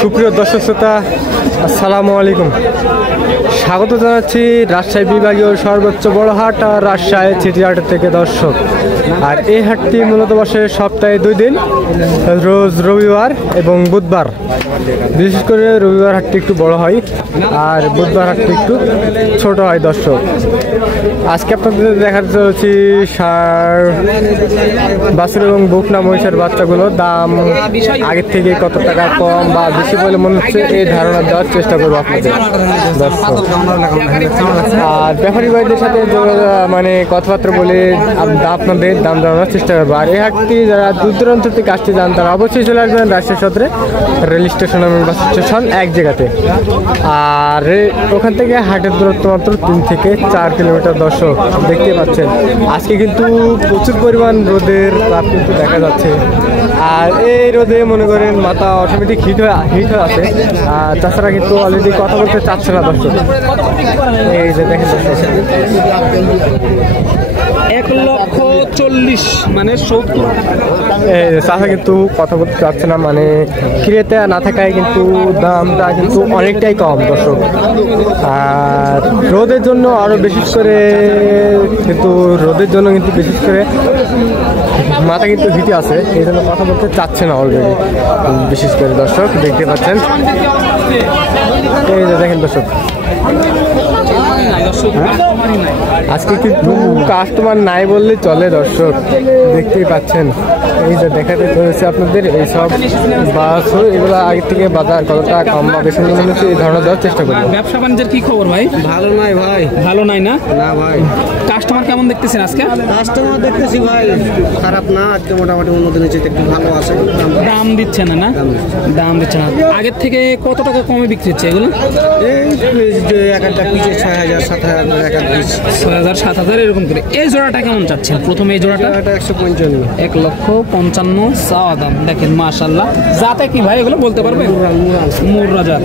সুপ্রিয় দর্শক শ্রোতা, আসসালামু আলাইকুম। স্বাগত জানাচ্ছি রাজশাহী বিভাগীয় সর্বোচ্চ বড় হাট আর রাজশাহী সিটি হাট থেকে দর্শক। আর এই হাটটি মূলত বসে সপ্তাহে 2 দিন, রোজ রবিবার এবং বুধবার। বিশেষ করে রবিবার হাটটি একটু বড় হয় আর বুধবার হাটটি একটু ছোট হয় দর্শক। আজকে আপনাদের দেখাতে চলেছি ষাঁড়, বাছুর এবং বকনা মহিষের বাচ্চাগুলোর দাম আগের থেকে কত টাকা কম বা বেশি বলে মনে হচ্ছে এই ধারণা দেওয়ার চেষ্টা করবো আপনাদের দর্শক। আর ব্যাপারী ভাইদের সাথে মানে কথাবার্তা বলে আপনাদের দাম জানানোর চেষ্টা করবো। আর এই হাটটি যারা দূর দূরান্ত থেকে আসতে যান তারা অবশ্যই চলে আসবেন রাজশাহী সদরে রেল স্টেশন এবং বাস স্টেশন এক জায়গাতে। আর ওখান থেকে হাটের দূরত্ব মাত্র 3 থেকে 4 কিলোমিটার দর্শক। দেখতে পাচ্ছেন আজকে কিন্তু প্রচুর পরিমাণ রোদের তাপ কিন্তু দেখা যাচ্ছে। আর এই রোদে মনে করেন মাথা অটোমেটিক হিট হয়ে আছে। আর তাছাড়া কিন্তু অলরেডি কথা বলতে চাচ্ছে না দর্শক। এই যে দেখেন 1,40,000 মানে 70। চাষা কিন্তু কথা বলতে চাচ্ছে না, মানে ক্রেতা না থাকায় কিন্তু দামটা কিন্তু অনেকটাই কম দর্শক। আর রোদের জন্য আরো বিশেষ করে মাথা কিন্তু হিটে আছে, এই জন্য কথা বলতে চাচ্ছে না অলরেডি। বিশেষ করে দর্শক দেখতে পাচ্ছেন, এই যে দেখেন দর্শক আজকে কিন্তু কাস্টমার নাই বললে চলে দর্শক। দেখতেই পাচ্ছেন এই যে দেখাতে চলেছে আপনাদের এইসব বাছুর, এগুলো আগের থেকে বাজার কতটা কম বা বেশি মনে হচ্ছে এই ধারণা দেওয়ার চেষ্টা করি। ব্যবসা বাণিজ্যের কি খবর ভাই? ভালো নাই ভাই। ভালো নাই না? না ভাই। কাস্টমার কেমন দেখতেছেন আজকে? কাস্টমার দেখতেছি ভাই খারাপ না, আজকে মোটামুটি অন্য দিনের চেয়ে একটু ভালো আছে। দাম দিচ্ছে না? দাম দিচ্ছে না। আগের থেকে কত টাকা কমে বিক্রি হচ্ছে এগুলো? এই এক একটা পিসে 6,000 7,000 এক একটা পিস 6,000 7,000 এরকম করে। এই জোড়াটা কেমন চাচ্ছেন? প্রথমে এই জোড়াটা 155। 1,55,000 চাওয়া দাম। দেখেন মাশাআল্লাহ। জাতে কি ভাই এগুলো বলতে পারবেন? মুর্রা জাত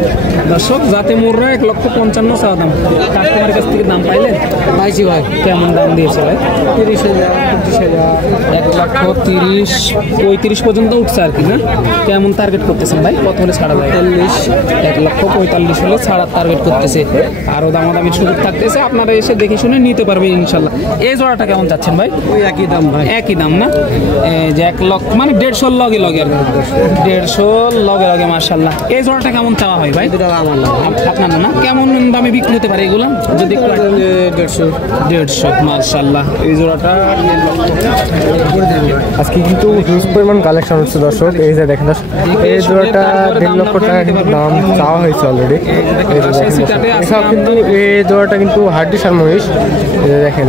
দর্শক, জাতে মুর্রা। 1,55,000 চাওয়া দাম। কাস্টমারের কাছ থেকে দাম পাইলেন? পাইছি ভাই। কেমন দাম দিয়েছে ভাই? 30,000 25,000 1,30,35 পর্যন্ত উঠছে আর কি না? কেমন টার্গেট করতেছেন ভাই? কত হলে ছাড়া যায়? 1,45,000 হলে ছাড়ার টার্গেট করতেছে। আরো দামাদামির সুযোগ থাকতেছে, আপনারা এসে দেখে শুনে নিতে পারবেন ইনশাল্লাহ। এই জোড়াটা কেমন চাচ্ছেন ভাই? ওই একই দাম ভাই। একই দাম না? যে 1 লক্ষ মানে 150 লগে আর 150 লগে মাশাআল্লাহ। এই জোড়াটা কেমন চাওয়া হয় ভাই? আমার না, আপনার না? কেমন দামে বিক্রি হতে পারে এগুলো যদি 150 মাশাআল্লাহ। এই জোড়াটা আজকে কিন্তু হিউজ পরিমাণ কালেকশন হচ্ছে দর্শক। এই যে দেখেন এই জোড়াটা 1.5 লক্ষ টাকা কিন্তু দাম চাওয়া হয়েছে অলরেডি। এসব কিন্তু এই জোড়াটা কিন্তু হাড্ডি সার মহিষ। দেখেন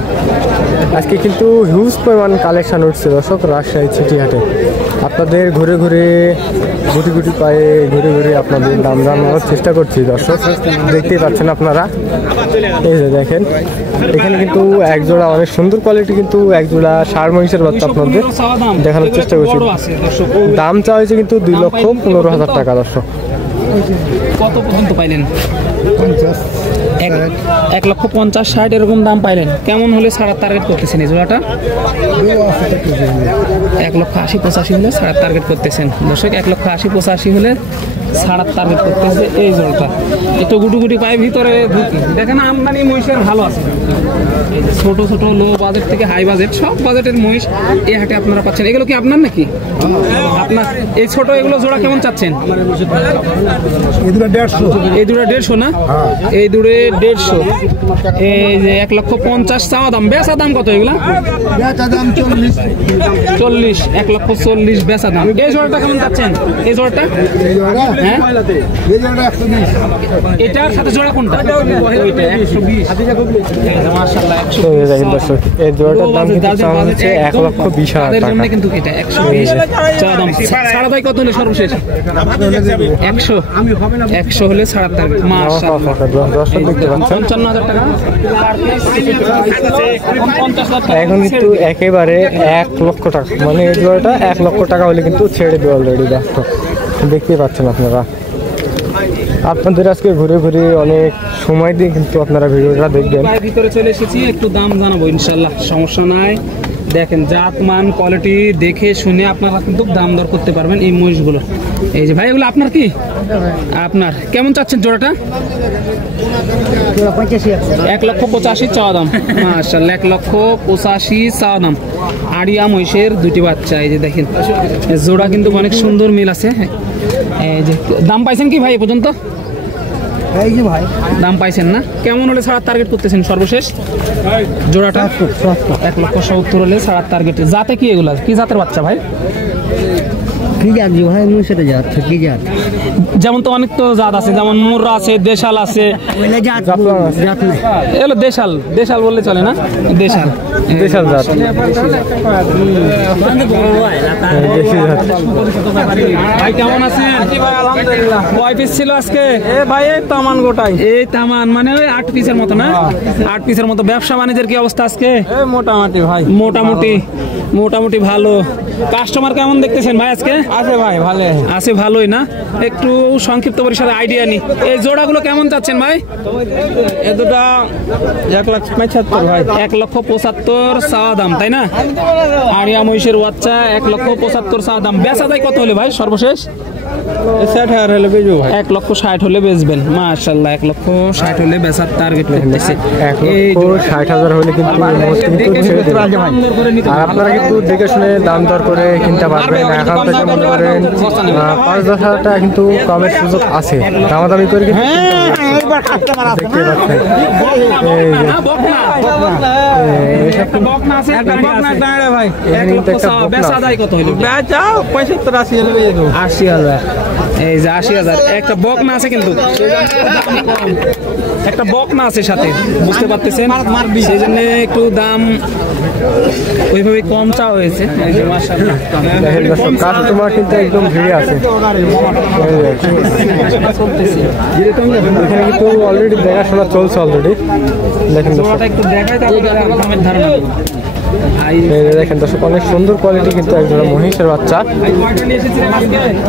আজকে কিন্তু হিউজ পরিমাণ কালেকশন উঠছে দর্শক রাজশাহী সিটি হাটে। আপনাদের ঘুরে গুটি পায়ে ঘুরে আপনাদের দাম জানানোর চেষ্টা করছি দর্শক। দেখতেই পাচ্ছেন আপনারা, এই যে দেখেন এখানে কিন্তু এক জোড়া অনেক সুন্দর কোয়ালিটি, কিন্তু এক জোড়া ষাঁড় মহিষের বাচ্চা আপনাদের দেখানোর চেষ্টা করছি। দাম চাওয়া হয়েছে কিন্তু 2,15,000 টাকা দর্শক। কত পর্যন্ত পাইলেন? 1,50,000 60 এরকম দাম পাইলেন। কেমন হলে ছাড়ার টার্গেট করতেছেন এই জোড়াটা? 1,80,85 হলে ছাড়ার টার্গেট করতেছেন দর্শক। 1,80,85 হলে ছাড়ার টার্গেট করতেছে এই জোড়াটা। একটু গুটি পায়ে ভিতরে ঢুকি। দেখেন আমদানি মহিষের ভালো আছে, ছোট লো বাজেট থেকে হাই বাজেট সব বাজেটের মহিষ এই হাটে আপনারা পাচ্ছেন। এগুলো কি আপনার নাকি? আপনার এই ছোট এগুলো জোড়া কেমন চাচ্ছেন? এই দুটো 150 না? এই দুটো 150। এই যে 1,50,000 চাওয়া দাম। বেচা দাম কত এগুলা? 40। 1,40,000 বেচা দাম। এই জোড়াটা কেমন চাচ্ছেন? এই জোড়াটা হ্যাঁ, এটার সাথে জোড়া কোনটা? 120 মাশাআল্লাহ। 120 এই জোড়াটার দাম কিন্তু চাওয়া হচ্ছে 1,20,000 টাকা। জন্য কিন্তু এটা 120 চাওয়া দাম। ছাড়া ভাই কত হলে সর্বশেষ? 100 হলে ছাড়ার টার্গেট মাশাআল্লাহ। 55,000 টাকা। এখন কিন্তু একেবারে 1 লক্ষ টাকা, মানে এই জোড়াটা 1 লক্ষ টাকা হলে কিন্তু ছেড়ে দেবে অলরেডি দর্শক। দেখতেই পাচ্ছেন আপনারা। আপনাদের আজকে ঘুরে অনেক সময় দিয়ে কিন্তু আপনারা ভিডিওটা দেখবেন। ভিতরে চলে এসেছি, একটু দাম জানাবো ইনশাল্লাহ, সমস্যা নাই। দেখেন জাত মান কোয়ালিটি দেখে শুনে আপনারা কিন্তু দাম দর করতে পারবেন এই মহিষগুলো। এই যে ভাই এগুলো আপনার কি? আপনার। কেমন চাচ্ছেন জোড়াটা? 1,85,000 চাওয়া দাম। মাশাআল্লাহ 1,85,000 চাওয়া দাম। আড়িয়া মহিষের দুটি বাচ্চা। এই যে দেখেন জোড়া কিন্তু অনেক সুন্দর মিল আছে। এই যে দাম পাইছেন কি ভাই এ পর্যন্ত? এই যে ভাই দাম পাইছেন না? কেমন হলে ছাড়ার টার্গেট করতেছেন সর্বশেষ জোড়াটা? 1,70,000 হলে ছাড়ার টার্গেট। জাতে কি এগুলা? কি জাতের বাচ্চা ভাই? কি জাত ভাই? মুসের জাত কি জাত? যেমন তো অনেক তো জাত আছে, যেমন মুর্রা আছে, দেশাল আছে। ওইলা জাত জাত নাই। এগুলো দেশাল, দেশাল বললে চলে না? দেশাল, দেশাল জাত। ভাই কেমন আছেন? আলহামদুলিল্লাহ। কয় পিস ছিল আজকে? ভাই এই তামান গোটাই। এই তামান মানে ওই 8 পিসের মতো না? 8 পিসের মতো। ব্যবসা বাণিজ্যের কি অবস্থা আজকে? মোটামুটি ভাই, মোটামুটি ভালো। কাস্টমার কেমন দেখতেছেন ভাই আজকে? আছে ভাই ভালো আছে, ভালোই না? একটু সংক্ষিপ্ত পরিসরে আইডিয়া নি। এই জোড়াগুলো কেমন চাচ্ছেন ভাই? এ দুটা 1,75,000 ভাই। 1,75,000 চাওয়া দাম, তাই না? আড়িয়া মহিষের বাচ্চা 1,75,000 চাওয়া দাম। বেচা যায় কত হলে ভাই সর্বশেষ? 60,000 হলে বেজো ভাই। 1,60,000 হলে বেচবেন। মাশাআল্লাহ 1,60,000 হলে বেচার টার্গেট করতেছে। 1,60,000 হলে কিন্তু ছেড়ে দেবে। আর আপনারা কিন্তু দেখে শুনে দাম দর করে কিনতে পারবেন। এখন থেকে মনে করেন 5,000 টাকা কিন্তু কমের সুযোগ আছে। দামাদামি করে কিন্তু দেখতে পাচ্ছেন। ভাই এখানে কিন্তু একটা বকনা বেচা যায় কত হলে? 75-80 হলে বেজো। 80,000। এই যে 80,000। একটা বকনা আছে কিন্তু, একটা বকনা আছে সাথে, বুঝতে পারতেছেন? সেই জন্য একটু দাম ওইভাবে কম চাওয়া হয়েছে। এই যে মাশাআল্লাহ দেখেন দর্শক, কাস্টমার কিন্তু একদম ভিড়ে আছে। এখানে কিন্তু অলরেডি দেখাশোনা চলছে অলরেডি। দেখেন দর্শক, একটু দেখাই তাহলে দামের ধারণা দেবো। এই যে দেখেন দর্শক, অনেক সুন্দর কোয়ালিটি কিন্তু একজন মহিষের বাচ্চা।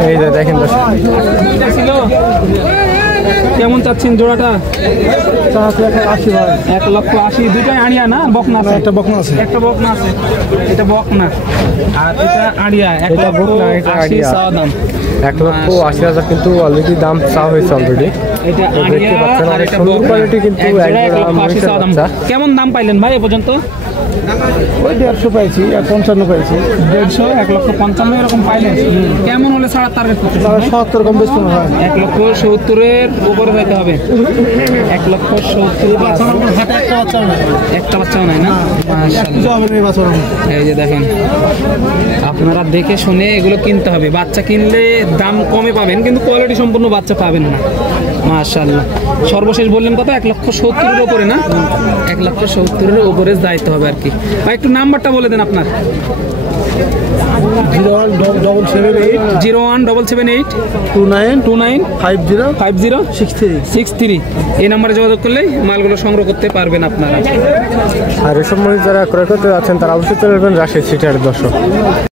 এই যে দেখেন দর্শক, কেমন চাচ্ছেন জোড়াটা? 1,80,000। দুইটাই আড়িয়া না? বকনা আছে? একটা বকনা আছে। একটা বকনা আছে, এটা বকনা আর এটা আড়িয়া। এটা বকনা, এটা 1,80,000 আড়িয়া। চাওয়া দাম। 1,80,000 কিন্তু অলরেডি দাম চাওয়া হয়েছে অলরেডি। এটা দেখতে আড়িয়া পাচ্ছেন আর অনেক এটা সুন্দর বকনা। কোয়ালিটি কিন্তু এক জোড়া একজন 1,80,000 মহিষের চাওয়া দাম। বাচ্চা। কেমন দাম পাইলেন ভাই এ পর্যন্ত? ওই 150 পাইছি আর 55 পাইছি। 150, 1,55,000 এরকম পাইলেন। কেমন হলে ছাড়ার টার্গেট করতে? 70 কম বেশি না ভাই। 1,70,000 উপরে যাইতে হবে। 1,70,000। একটা বাচ্চাও নাই না? মাশাআল্লাহ। এই যে দেখেন, আপনারা দেখে শুনে এগুলো কিনতে হবে। বাচ্চা কিনলে দাম কমে পাবেন, কিন্তু কোয়ালিটি সম্পূর্ণ বাচ্চা পাবেন না। মাশাআল্লাহ। সর্বশেষ বললেন কত? 1,70,000 উপরে না? 1,70,000 উপরে যাইতে হবে আর কি। ভাই একটু নাম্বারটা বলে দেন আপনার। 0178 29 50 63। এই নাম্বারে যোগাযোগ করলেই মালগুলো সংগ্রহ করতে পারবেন আপনারা। আর এসব মহিষ যারা ক্রয় করতে যাচ্ছেন তারা অবশ্যই চলে যাবেন রাজশাহী সিটির দর্শক।